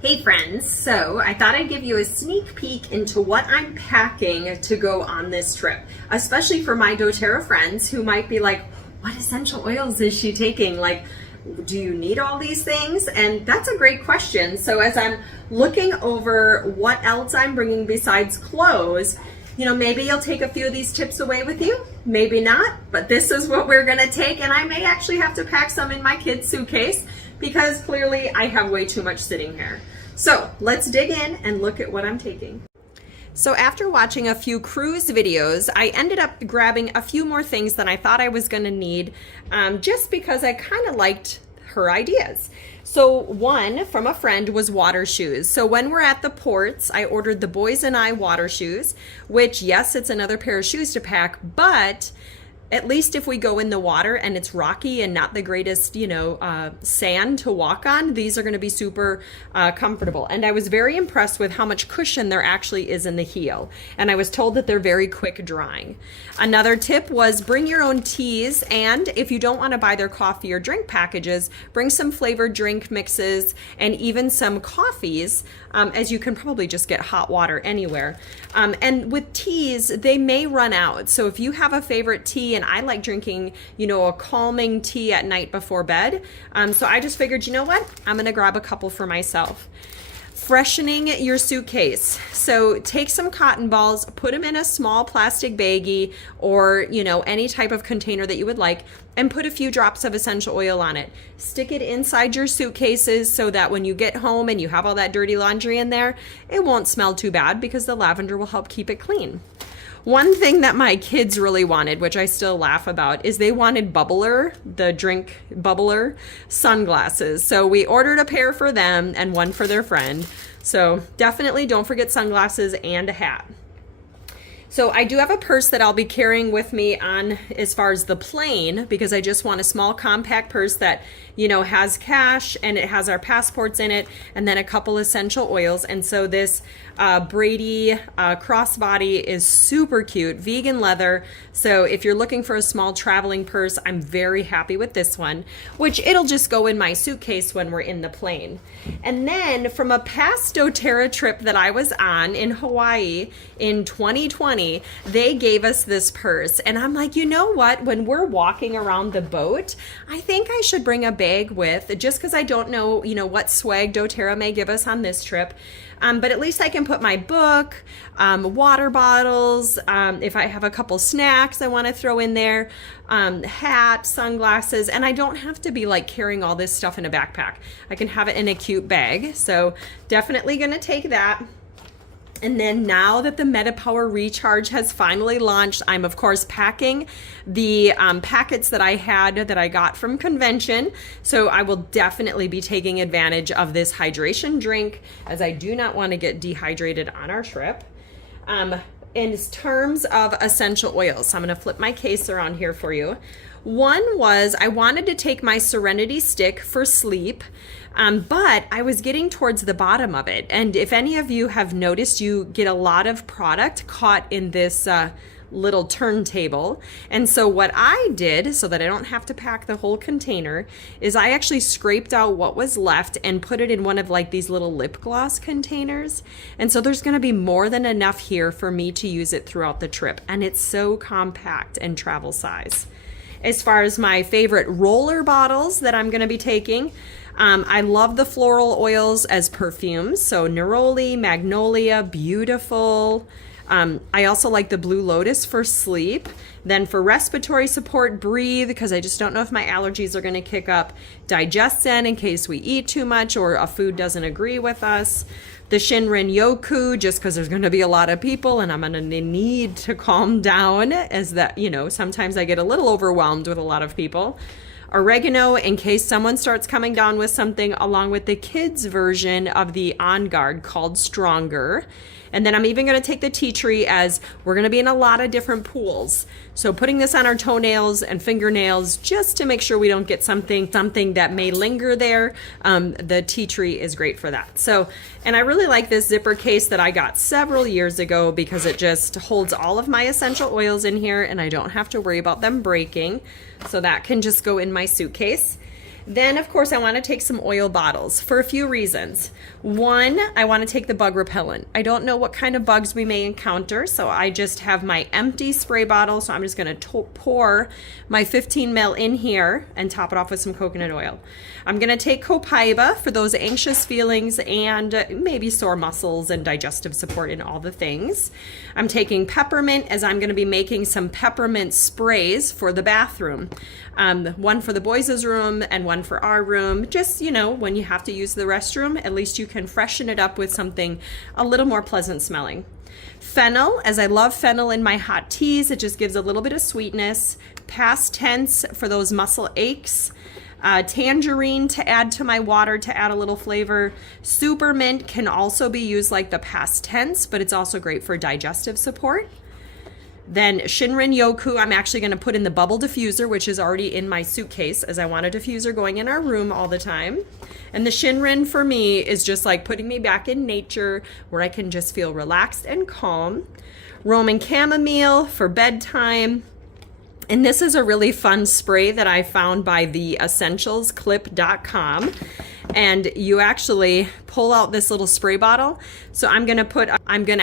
Hey friends, so I thought I'd give you a sneak peek into what I'm packing to go on this trip, especially for my doTERRA friends who might be like, what essential oils is she taking? Like, do you need all these things? And that's a great question. So as I'm looking over what else I'm bringing besides clothes, maybe you'll take a few of these tips away with you, maybe not, but this is what we're gonna take, and I may actually have to pack some in my kid's suitcase because clearly I have way too much sitting here. So let's dig in and look at what I'm taking. So after watching a few cruise videos, I ended up grabbing a few more things than I thought I was gonna need, just because I kind of liked her ideas. So one from a friend was water shoes. So when we're at the ports, I ordered the Boys and I water shoes, which yes, it's another pair of shoes to pack, but at least if we go in the water and it's rocky and not the greatest, sand to walk on, these are going to be super comfortable. And I was very impressed with how much cushion there actually is in the heel. And I was told that they're very quick drying. Another tip was bring your own teas. And if you don't want to buy their coffee or drink packages, bring some flavored drink mixes and even some coffees, as you can probably just get hot water anywhere. And with teas, they may run out. So if you have a favorite tea, and I like drinking, a calming tea at night before bed. So I just figured, you know what? I'm gonna grab a couple for myself. Freshening your suitcase. So take some cotton balls, put them in a small plastic baggie or, any type of container that you would like, and put a few drops of essential oil on it. Stick it inside your suitcases so that when you get home and you have all that dirty laundry in there, it won't smell too bad because the lavender will help keep it clean. One thing that my kids really wanted, which I still laugh about, is they wanted Bubbler, the drink Bubbler sunglasses. So we ordered a pair for them and one for their friend. So definitely don't forget sunglasses and a hat. So I do have a purse that I'll be carrying with me on as far as the plane because I just want a small compact purse that, has cash and it has our passports in it and then a couple essential oils. And so this Brady crossbody is super cute, vegan leather. So if you're looking for a small traveling purse, I'm very happy with this one, which it'll just go in my suitcase when we're in the plane. And then from a past doTERRA trip that I was on in Hawaii in 2020, they gave us this purse. And I'm like, you know what? When we're walking around the boat, I think I should bring a bag with, just because I don't know, what swag doTERRA may give us on this trip. But at least I can put my book, water bottles, if I have a couple snacks I want to throw in there, hat, sunglasses, and I don't have to be like carrying all this stuff in a backpack. I can have it in a cute bag. So definitely going to take that. And then now that the MetaPower Recharge has finally launched, I'm of course packing the packets that I had that I got from convention. So I will definitely be taking advantage of this hydration drink as I do not want to get dehydrated on our trip. In terms of essential oils, so I'm going to flip my case around here for you. One was I wanted to take my Serenity stick for sleep, but I was getting towards the bottom of it. And if any of you have noticed, you get a lot of product caught in this little turntable. And so what I did, so that I don't have to pack the whole container, is I actually scraped out what was left and put it in one of like these little lip gloss containers. And so there's gonna be more than enough here for me to use it throughout the trip. And it's so compact and travel size. As far as my favorite roller bottles that I'm going to be taking, I love the floral oils as perfumes. So neroli, magnolia, beautiful. I also like the Blue Lotus for sleep. Then for respiratory support, Breathe, because I just don't know if my allergies are going to kick up. Digestin in case we eat too much or a food doesn't agree with us. The Shinrin Yoku, just because there's going to be a lot of people and I'm going to need to calm down, as that, sometimes I get a little overwhelmed with a lot of people. Oregano in case someone starts coming down with something, along with the kids version of the On Guard called Stronger. And then I'm even going to take the tea tree, as we're going to be in a lot of different pools. So putting this on our toenails and fingernails just to make sure we don't get something that may linger there. The tea tree is great for that. So, and I really like this zipper case that I got several years ago because it just holds all of my essential oils in here and I don't have to worry about them breaking. So that can just go in my suitcase. Then, of course, I want to take some oil bottles for a few reasons. One, I want to take the bug repellent. I don't know what kind of bugs we may encounter, so I just have my empty spray bottle. So I'm just going to pour my 15 ml in here and top it off with some coconut oil. I'm going to take copaiba for those anxious feelings and maybe sore muscles and digestive support and all the things. I'm taking peppermint, as I'm going to be making some peppermint sprays for the bathroom. One for the boys' room and one for our room. Just, you know, when you have to use the restroom, at least you can freshen it up with something a little more pleasant smelling. Fennel, as I love fennel in my hot teas, it just gives a little bit of sweetness. Past tense for those muscle aches. Tangerine to add to my water to add a little flavor. Supermint can also be used like the past tense, but it's also great for digestive support. Then Shinrin Yoku, I'm actually going to put in the bubble diffuser, which is already in my suitcase, as I want a diffuser going in our room all the time. And the Shinrin for me is just like putting me back in nature where I can just feel relaxed and calm. Roman chamomile for bedtime. And this is a really fun spray that I found by the essentialsclip.com. And you actually pull out this little spray bottle. So I'm gonna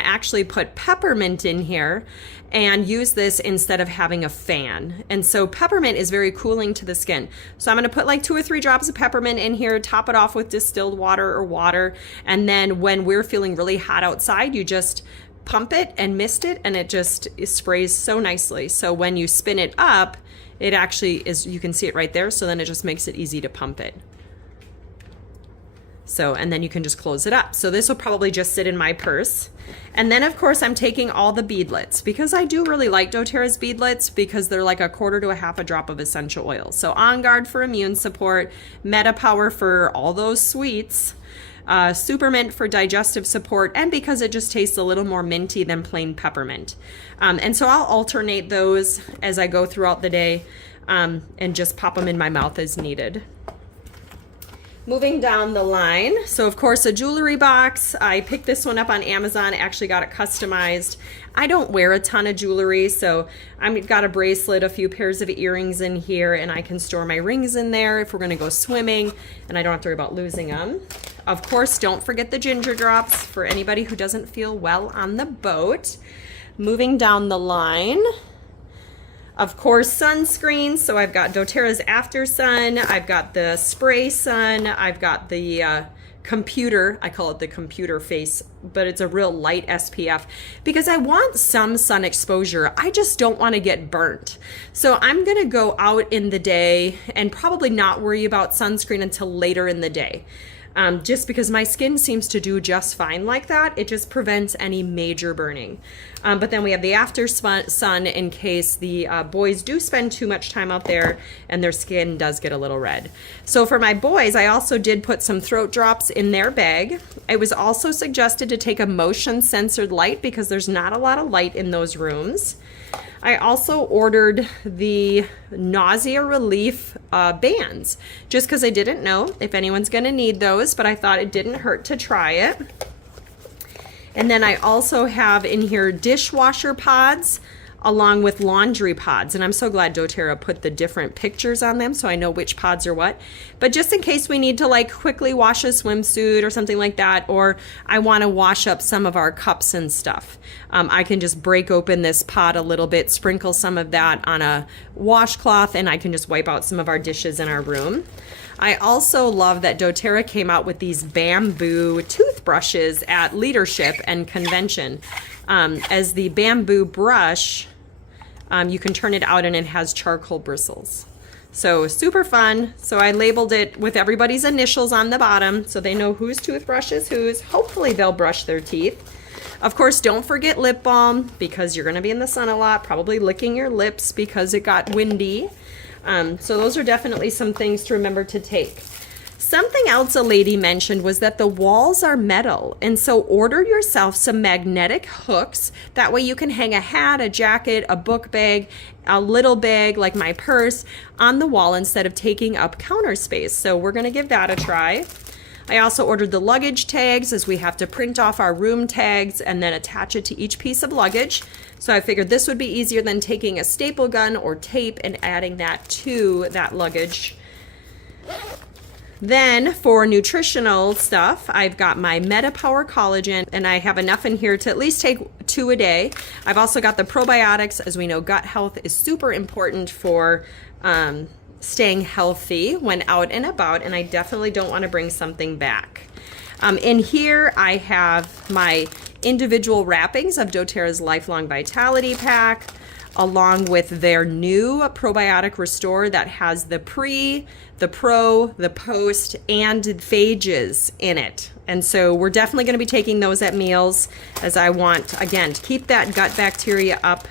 actually put peppermint in here and use this instead of having a fan. And so peppermint is very cooling to the skin. So I'm gonna put like 2 or 3 drops of peppermint in here, top it off with distilled water or water. And then when we're feeling really hot outside, you just pump it and mist it, and it sprays so nicely. So when you spin it up, it actually is, you can see it right there. So then it just makes it easy to pump it. So, and then you can just close it up. So this will probably just sit in my purse. And then of course I'm taking all the beadlets because I do really like doTERRA's beadlets because they're like 1/4 to 1/2 drop of essential oil. So On Guard for immune support, Meta Power for all those sweets, Supermint for digestive support, and because it just tastes a little more minty than plain peppermint. And so I'll alternate those as I go throughout the day and just pop them in my mouth as needed. Moving down the line, so of course a jewelry box. I picked this one up on Amazon, actually got it customized. I don't wear a ton of jewelry, so I've got a bracelet, a few pairs of earrings in here, and I can store my rings in there if we're gonna go swimming, and I don't have to worry about losing them. Of course, don't forget the ginger drops for anybody who doesn't feel well on the boat. Moving down the line, of course, sunscreen. So I've got doTERRA's After Sun, I've got the Spray Sun, I've got the computer, I call it the computer face, but it's a real light SPF because I want some sun exposure. I just don't want to get burnt. So I'm going to go out in the day and probably not worry about sunscreen until later in the day. Just because my skin seems to do just fine like that. It just prevents any major burning. But then we have the After Sun in case the boys do spend too much time out there and their skin does get a little red. So for my boys, I also did put some throat drops in their bag. It was also suggested to take a motion censored light because there's not a lot of light in those rooms. I also ordered the nausea relief bands just because I didn't know if anyone's going to need those, but I thought it didn't hurt to try it. And then I also have in here dishwasher pods along with laundry pods. And I'm so glad doTERRA put the different pictures on them so I know which pods are what. But just in case we need to like quickly wash a swimsuit or something like that, or I want to wash up some of our cups and stuff, I can just break open this pod a little bit, sprinkle some of that on a washcloth, and I can just wipe out some of our dishes in our room. I also love that doTERRA came out with these bamboo toothbrushes at Leadership and Convention. As the bamboo brush, you can turn it out and it has charcoal bristles. So super fun. So I labeled it with everybody's initials on the bottom so they know whose toothbrush is whose. Hopefully they'll brush their teeth. Of course, don't forget lip balm because you're going to be in the sun a lot, probably licking your lips because it got windy. So those are definitely some things to remember to take. Something else a lady mentioned was that the walls are metal, and so order yourself some magnetic hooks. That way you can hang a hat, a jacket, a book bag, a little bag like my purse on the wall instead of taking up counter space. So we're going to give that a try. I also ordered the luggage tags as we have to print off our room tags and then attach it to each piece of luggage. So I figured this would be easier than taking a staple gun or tape and adding that to that luggage. Then for nutritional stuff, I've got my MetaPower Collagen, and I have enough in here to at least take 2 a day. I've also got the probiotics. As we know, gut health is super important for staying healthy when out and about, and I definitely don't want to bring something back. In here, I have my individual wrappings of doTERRA's Lifelong Vitality Pack, along with their new probiotic restore that has the pre, the pro, the post, and phages in it. And so we're definitely going to be taking those at meals, as I want, again, to keep that gut bacteria up.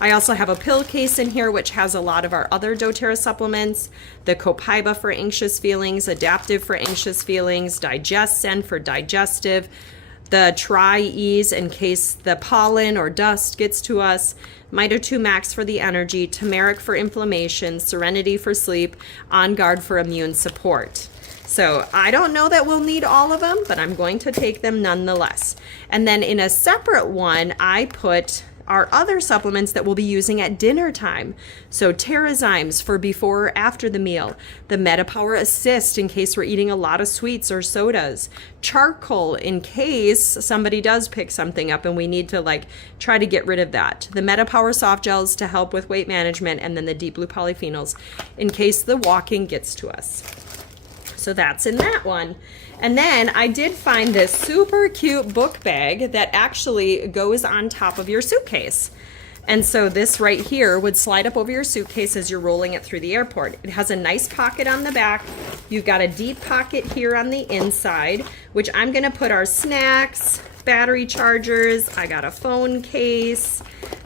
I also have a pill case in here which has a lot of our other doTERRA supplements, the Copaiba for anxious feelings, Adaptive for anxious feelings, Digescend for digestive, the Tri-Ease in case the pollen or dust gets to us, Mito 2 Max for the energy, Turmeric for inflammation, Serenity for sleep, On Guard for immune support. So I don't know that we'll need all of them, but I'm going to take them nonetheless. And then in a separate one, I put our other supplements that we'll be using at dinner time. So Terrazymes for before or after the meal, the MetaPower Assist in case we're eating a lot of sweets or sodas, charcoal in case somebody does pick something up and we need to try to get rid of that, the MetaPower Soft Gels to help with weight management, and then the Deep Blue Polyphenols in case the walking gets to us. So that's in that one. And then I did find this super cute book bag that actually goes on top of your suitcase. And so this right here would slide up over your suitcase as you're rolling it through the airport. It has a nice pocket on the back. You've got a deep pocket here on the inside, which I'm gonna put our snacks, battery chargers, I got a phone case,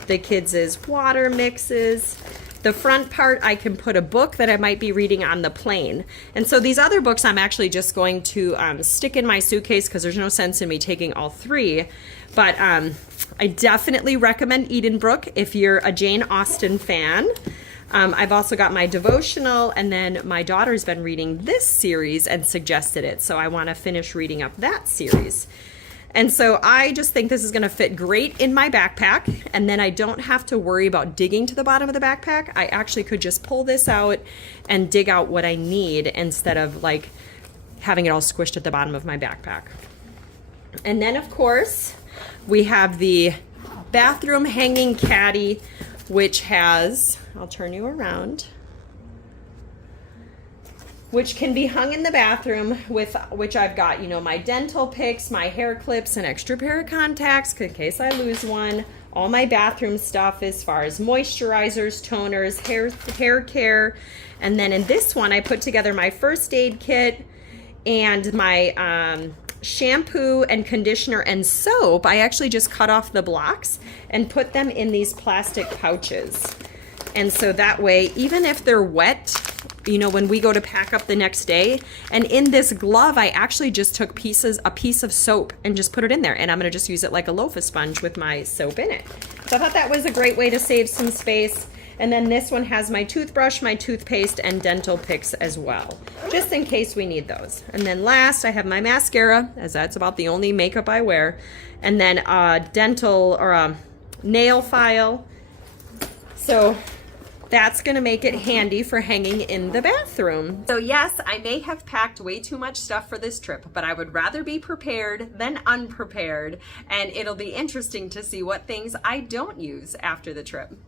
the kids' water mixes. The front part, I can put a book that I might be reading on the plane. And so these other books I'm actually just going to stick in my suitcase because there's no sense in me taking all 3. But I definitely recommend Edenbrook if you're a Jane Austen fan. I've also got my devotional, and then my daughter's been reading this series and suggested it. So I want to finish reading up that series. And so I just think this is going to fit great in my backpack, and then I don't have to worry about digging to the bottom of the backpack. I actually could just pull this out and dig out what I need instead of having it all squished at the bottom of my backpack. And then of course we have the bathroom hanging caddy, which has, I'll turn you around, which can be hung in the bathroom, with which I've got, my dental picks, my hair clips, an extra pair of contacts in case I lose one, all my bathroom stuff as far as moisturizers, toners, hair care. And then in this one, I put together my first aid kit and my shampoo and conditioner and soap. I actually just cut off the blocks and put them in these plastic pouches. And so that way, even if they're wet, when we go to pack up the next day, and in this glove, I actually just took a piece of soap and just put it in there, and I'm gonna just use it like a loofah sponge with my soap in it. So I thought that was a great way to save some space. And then this one has my toothbrush, my toothpaste, and dental picks as well, just in case we need those. And then last, I have my mascara, as that's about the only makeup I wear, and then a dental or a nail file. So that's gonna make it handy for hanging in the bathroom. So yes, I may have packed way too much stuff for this trip, but I would rather be prepared than unprepared, and it'll be interesting to see what things I don't use after the trip.